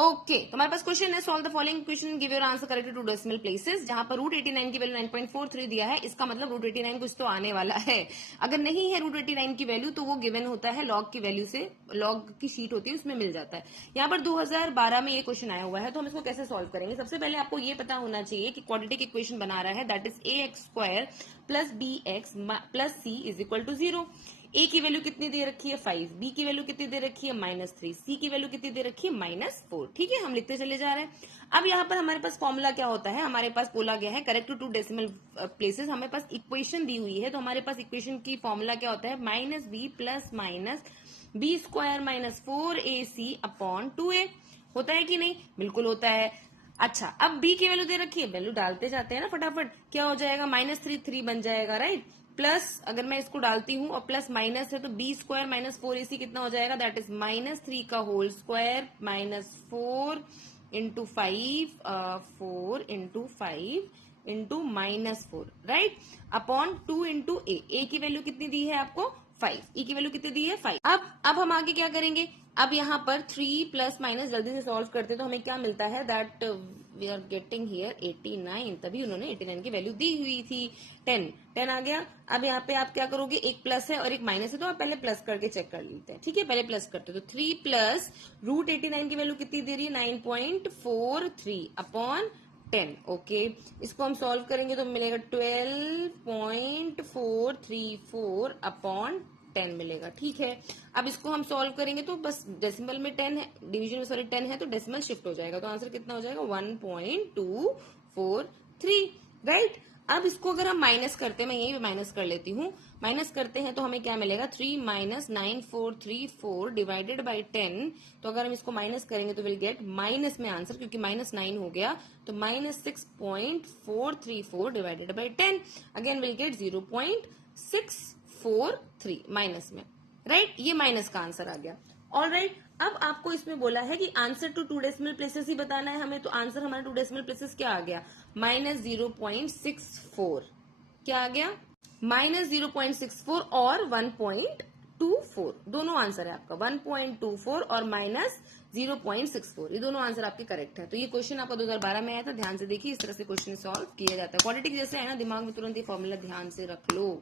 Okay तो हमारे पास क्वेश्चन है, solve the following question, give your answer correct to decimal places. जहां पर √89 की वैल्यू 9.43 दिया है, इसका मतलब √89 कुछ तो आने वाला है। अगर नहीं है √89 की वैल्यू तो वो गिवन होता है लॉग की वैल्यू से, लॉग की शीट होती है उसमें मिल जाता है। यहाँ पर 2012 में ये क्वेश्चन आया हुआ है, तो हम इसको कैसे सॉल्व करेंगे। सबसे पहले आपको ये पता होना चाहिए कि क्वाड्रेटिक इक्वेशन बना रहा है, that is ax² plus bx plus c is equal to 0। A की वैल्यू कितनी दे रखी है 5, बी की वैल्यू कितनी दे रखी है -3, सी की वैल्यू कितनी दे रखी है -4। ठीक है, हम लिखते चले जा रहे हैं। अब यहाँ पर हमारे पास फॉर्मूला क्या होता है, हमारे पास बोला गया है करेक्ट टू डेसिमल प्लेसेस, हमारे पास इक्वेशन दी हुई है, तो हमारे पास इक्वेशन की फॉर्मूला क्या होता है, -b plus -b² -4ac upon 2a। होता है कि नहीं, बिल्कुल होता है। अच्छा, अब b की वैल्यू दे रखी है, वैल्यू डालते जाते हैं ना फटाफट, क्या हो जाएगा -3 बन जाएगा, राइट। प्लस अगर मैं इसको डालती हूं और प्लस माइनस है तो b² -4ac कितना हो जाएगा, दैट इज -3 का whole square -4 into 5 4 into 5 into -4, right, upon 2 into A की वैल्यू कितनी दी है आपको 5, ई की वैल्यू कितनी दी है 5। अब हम आगे क्या करेंगे, अब यहाँ पर 3 प्लस माइनस जल्दी से सॉल्व करते तो हमें क्या मिलता है, that we are getting here 89, तभी उन्होंने 89 की वैल्यू दी हुई थी। 10 आ गया। अब यहाँ पे आप क्या करोगे, एक प्लस है और एक माइनस है, तो आप पहले प्लस करके चेक कर लेते हैं। ठीक है, पहले प्लस करते हैं, तो 3 प्लस √89 की वैल्यू कितनी दे रही है 9.43 अपॉन 10। ओके, इसको हम सॉल्व करेंगे तो मिलेगा 12.434 अपॉन 10 मिलेगा। ठीक है, अब इसको हम सॉल्व करेंगे तो बस डेसिमल में 10 है, डिवीजन में सॉरी 10 है, तो डेसिमल शिफ्ट हो जाएगा, तो आंसर कितना हो जाएगा 1.243, राइट। अब इसको अगर हम माइनस करते हैं, मैं यही माइनस कर लेती हूँ, माइनस करते हैं तो हमें क्या मिलेगा 3 -9434 डिवाइडेड बाई 10। तो अगर हम इसको माइनस करेंगे तो विल गेट माइनस में आंसर, क्योंकि -9 हो गया, तो -6.434 divided by 10, again will get 0.643 minus में, राइट। ये माइनस का आंसर आ गया। ऑल राइट, अब आपको इसमें बोला है कि आंसर टू डेसिमल प्लेसेस ही बताना है हमें, तो आंसर हमारा 2 डेसिमल प्लेसेस क्या आ गया, -0.64। क्या आ गया, -0.64 और 1.24, दोनों आंसर है आपका, 1.24 और -0.64, ये दोनों आंसर आपके करेक्ट है। तो ये क्वेश्चन आपका 2012 में आया था, ध्यान से देखिए, इस तरह से क्वाड्रेटिक जैसे है ना, दिमाग में तुरंत ये फॉर्मूला ध्यान से रख लो।